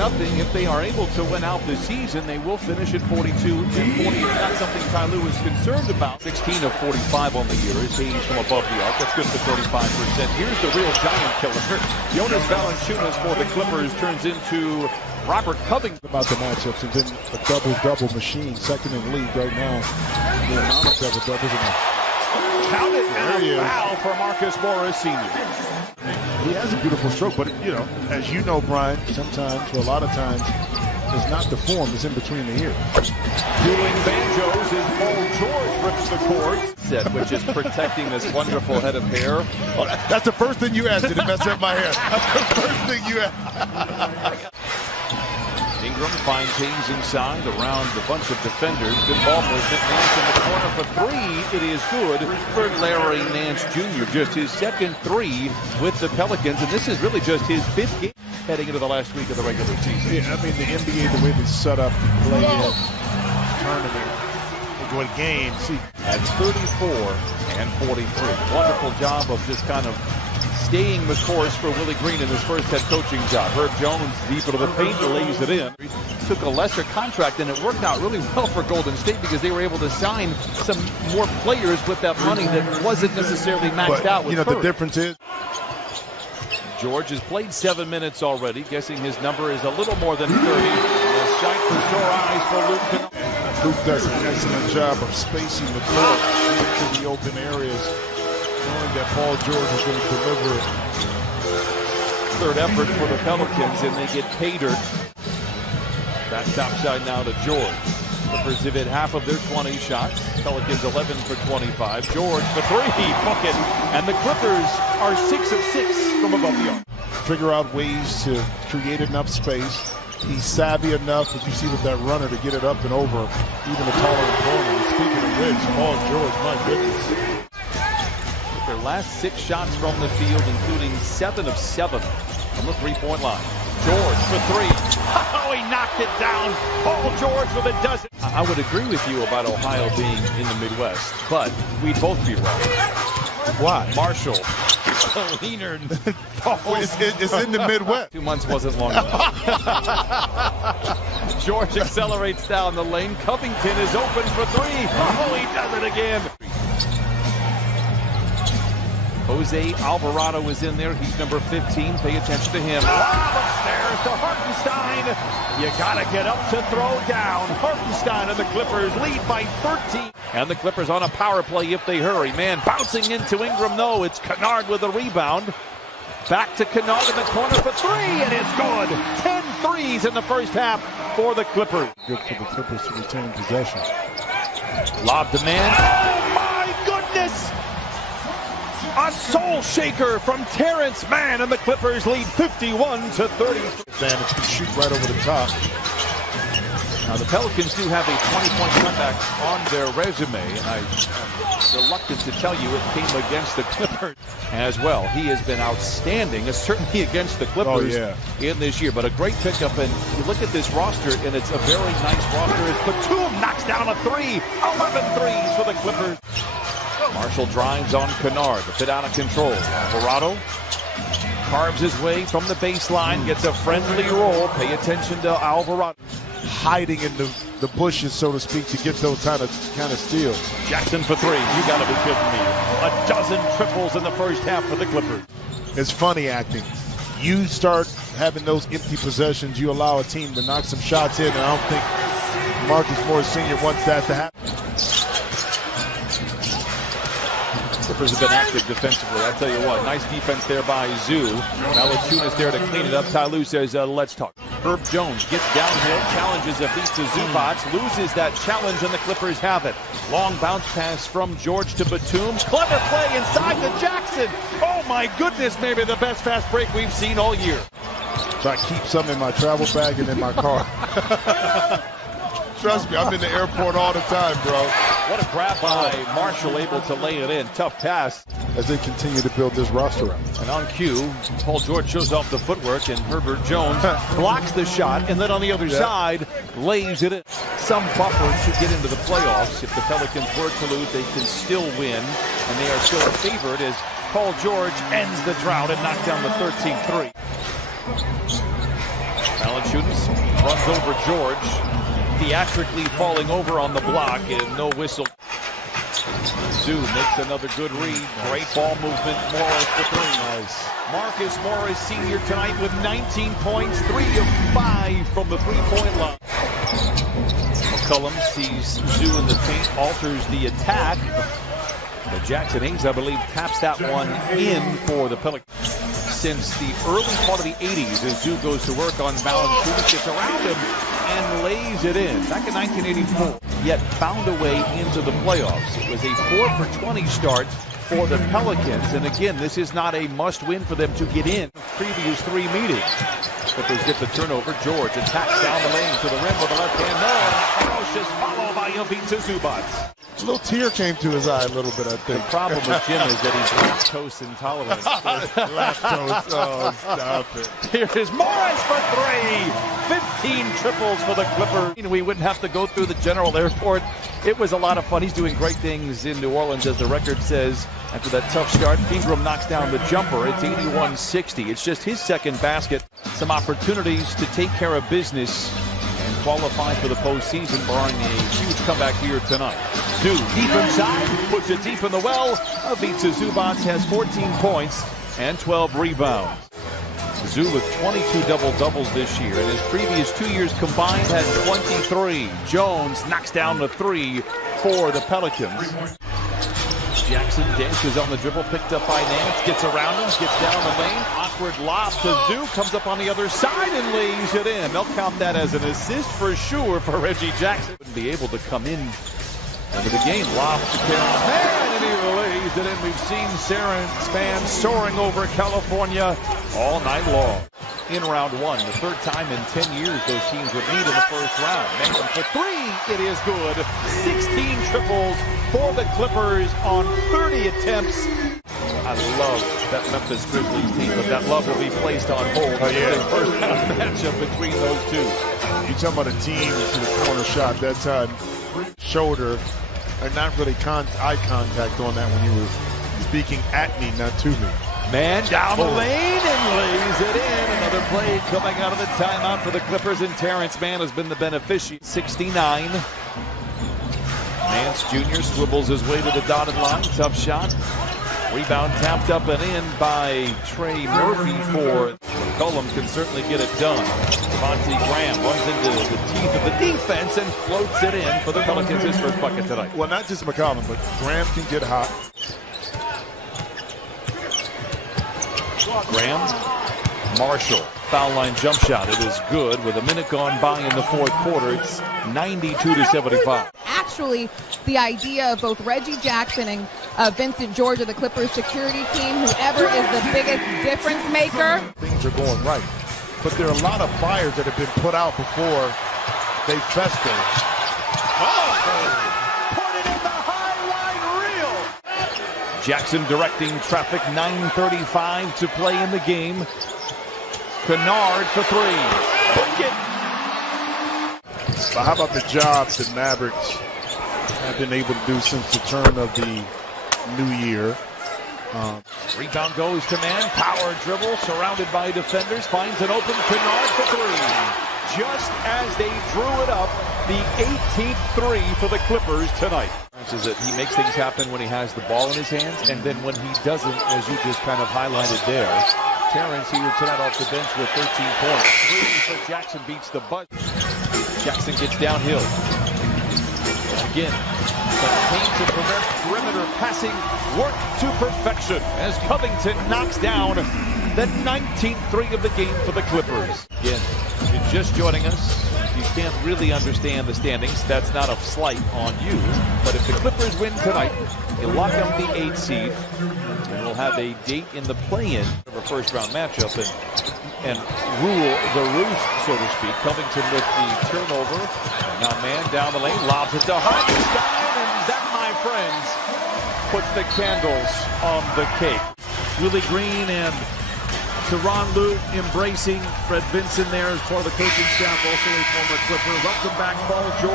42-0. If they are able to win out this season, they will finish at 42-40. It's not something Ty Lue is concerned about. 16 of 45 on the year is 80 from above the arc. That's good for 35%. Here's the real giant killer. Jonas Valanciunas for the Clippers turns into Robert Covington. About the matchups, and then a double-double machine, second in the league right now. The amount of double-doubles. Count it, and a foul for Marcus Morris Sr. He has a beautiful stroke, but, you know, as you know, Brian, sometimes, or a lot of times, it's not the form, it's in between the ears. Dueling banjos as Paul George rips the cord, which is protecting this wonderful head of hair. Oh, that's the first thing you asked to mess up my hair. That's the first thing you asked. Ingram finds Hayes inside around a bunch of defenders. Good ball movement. Nance in the corner for three. It is good for Larry Nance Jr. Just his second three with the Pelicans, and this is really just his fifth game heading into the last week of the regular season. Yeah, I mean, the NBA, the way they set up play-in tournament into a game. See, at 34 and 43. Wonderful job of just kind of staying the course for Willie Green in his first head coaching job. Herb Jones deep into the paint, lays it in. Took a lesser contract, and it worked out really well for Golden State because they were able to sign some more players with that money that wasn't necessarily maxed out with you know, Herb. the difference is George has played 7 minutes already, guessing his number is a little more than 30. A sight for sore eyes for Luke Kennard. Luke does an excellent job of spacing the court into the open areas, knowing that Paul George is going to deliver it. Third effort for the Pelicans, and they get Pater. Back topside now to George. Clippers have hit half of their 20 shots. Pelicans 11 for 25. George for three, bucket. And the Clippers are 6 of 6 from above the arc. Figure out ways to create enough space. He's savvy enough, as you see with that runner, to get it up and over even the taller opponent. Speaking of which, Paul George, my goodness. Their last 6 shots from the field, including 7 of 7 from the three-point line. George for three. Oh, he knocked it down. Paul George with a dozen. I would agree with you about Ohio being in the Midwest, but we'd both be wrong. Why? Marshall. Leonard. It's in the Midwest. 2 months wasn't long enough. George accelerates down the lane. Covington is open for three. Oh, he does it again. Jose Alvarado is in there. He's number 15. Pay attention to him. Upstairs to Hartenstein. You got to get up to throw down. Hartenstein and the Clippers lead by 13. And the Clippers on a power play if they hurry. Man, bouncing into Ingram. No, it's Kennard with a rebound. Back to Kennard in the corner for three, and it's good. 10 threes in the first half for the Clippers. Good for the Clippers to retain possession. Lob demand. Oh, my goodness! A soul shaker from Terrence Mann, and the Clippers lead 51 to 30. Advantage can shoot right over the top. Now the Pelicans do have a 20-point comeback on their resume. I'm reluctant to tell you it came against the Clippers as well. He has been outstanding, certainly against the Clippers in this year. But a great pickup, and you look at this roster, and it's a very nice roster. As Batum knocks down a three, 11 threes for the Clippers. Marshall drives on Kennard, a bit out of control. Alvarado carves his way from the baseline, gets a friendly roll. Pay attention to Alvarado. Hiding in the bushes, so to speak, to get those kind of steals. Jackson for three. You got to be kidding me. A dozen triples in the first half for the Clippers. It's funny acting. You start having those empty possessions, you allow a team to knock some shots in, and I don't think Marcus Morris Sr. wants that to happen. Clippers have been active defensively. I'll tell you what, nice defense there by Zoo. Valanciunas there to clean it up. Ty Lue says, let's talk. Herb Jones gets downhill, challenges Avista Zubac, loses that challenge, and the Clippers have it. Long bounce pass from George to Batum. Clever play inside to Jackson. Oh my goodness, maybe the best fast break we've seen all year. So I keep some in my travel bag and in my car. Trust me, I'm in the airport all the time, bro. What a grab by Marshall, able to lay it in. Tough pass. As they continue to build this roster up. And on cue, Paul George shows off the footwork, and Herbert Jones blocks the shot, and then on the other side, lays it in. Some buffer to get into the playoffs. If the Pelicans were to lose, they can still win, and they are still a favorite as Paul George ends the drought and knocks down the 13th three. Valanciunas runs over George, theatrically falling over on the block, and no whistle. Zoo makes another good read. Great ball movement. Morris for three. Nice. Marcus Morris, senior, tonight with 19 points, 3 of 5 from the three-point line. McCollum sees Zoo in the paint, alters the attack. But Jackson Hayes, I believe, taps that one in for the Pelicans. Since the early part of the 80s, as Zoo goes to work on Valanciunas, gets around him and lays it in. Back in 1984, yet found a way into the playoffs. It was a 4 for 20 start for the Pelicans, and again, this is not a must-win for them to get in previous 3 meetings. Clippers get the turnover. George attacks down the lane to the rim with a left hand. No, and ferocious follow by Ivica Zubac. A little tear came to his eye a little bit, I think. The problem with Jim is that he's lactose intolerant. Lactose, oh, stop it. Here is Morris for 3. 15 triples for the Clippers. We wouldn't have to go through the General Airport. It was a lot of fun. He's doing great things in New Orleans, as the record says. After that tough start, Ingram knocks down the jumper. It's 81-60. It's just his second basket. Some opportunities to take care of business and qualify for the postseason, barring a huge comeback here tonight. Zoo deep inside, puts it deep in the well. Ivica Zubac has 14 points and 12 rebounds. Zoo with 22 double-doubles this year. In his previous 2 years combined had 23. Jones knocks down the 3 for the Pelicans. Jackson dances on the dribble, picked up by Nance, gets around him, gets down the lane. Awkward lob to Zoo, comes up on the other side and lays it in. They'll count that as an assist for sure for Reggie Jackson. Wouldn't be able to come in into the game. Lob to Terrence Mann, and he lays it in. We've seen Terrence Mann soaring over California all night long. In round 1, the third time in 10 years those teams would meet in the first round. Mann for 3, it is good. 16 triples for the Clippers on 30 attempts. I love that Memphis Grizzlies team, but that love will be placed on hold. Oh, yeah. The first round matchup between those two. You're talking about a team to the corner shot that time. Shoulder, and not really eye contact on that when you were speaking at me, not to me. Man down the lane and lays it in. Another play coming out of the timeout for the Clippers, and Terrence Mann has been the beneficiary. 69. Nance Jr. swivels his way to the dotted line. Tough shot. Rebound tapped up and in by Trey Murphy for McCollum. Can certainly get it done. Devontae Graham runs into the teeth of the defense and floats it in for the Pelicans, his first bucket tonight. Well, not just McCollum, but Graham can get hot. Graham, Marshall, foul line jump shot. It is good with a minute gone by in the fourth quarter. It's 92-75. Actually, the idea of both Reggie Jackson and Vincent George of the Clippers security team, whoever is the biggest difference maker. Things are going right. But there are a lot of fires that have been put out before they fester. Put it in the highlight reel. Jackson directing traffic, 9:35 to play in the game. Kennard for 3. Book it. But how about the job that Mavericks have been able to do since the turn of the new year? Rebound goes to Mann. Power dribble, surrounded by defenders. Finds an open Kennard for 3. Just as they drew it up, the 18th 3 for the Clippers tonight. Is that he makes things happen when he has the ball in his hands, and then when he doesn't, as you just kind of highlighted there. Terrence here tonight off the bench with 13 points. 3 for Jackson, beats the buzzer. Jackson gets downhill. Again, the paint to prevent perimeter passing work to perfection as Covington knocks down the 19th 3 of the game for the Clippers. Again, if you're just joining us, you can't really understand the standings. That's not a slight on you. But if the Clippers win tonight, you'll lock up the 8th seed, and we'll have a date in the play-in of a first-round matchup and rule the roost, so to speak. Covington with the turnover. Now Mann down the lane, lobs it to Hartenstein, and that, my friends, puts the candles on the cake. Willie Green and Tyronn Lue embracing Fred Vinson there as part of the coaching staff, also a former Clipper. Welcome back, Paul George.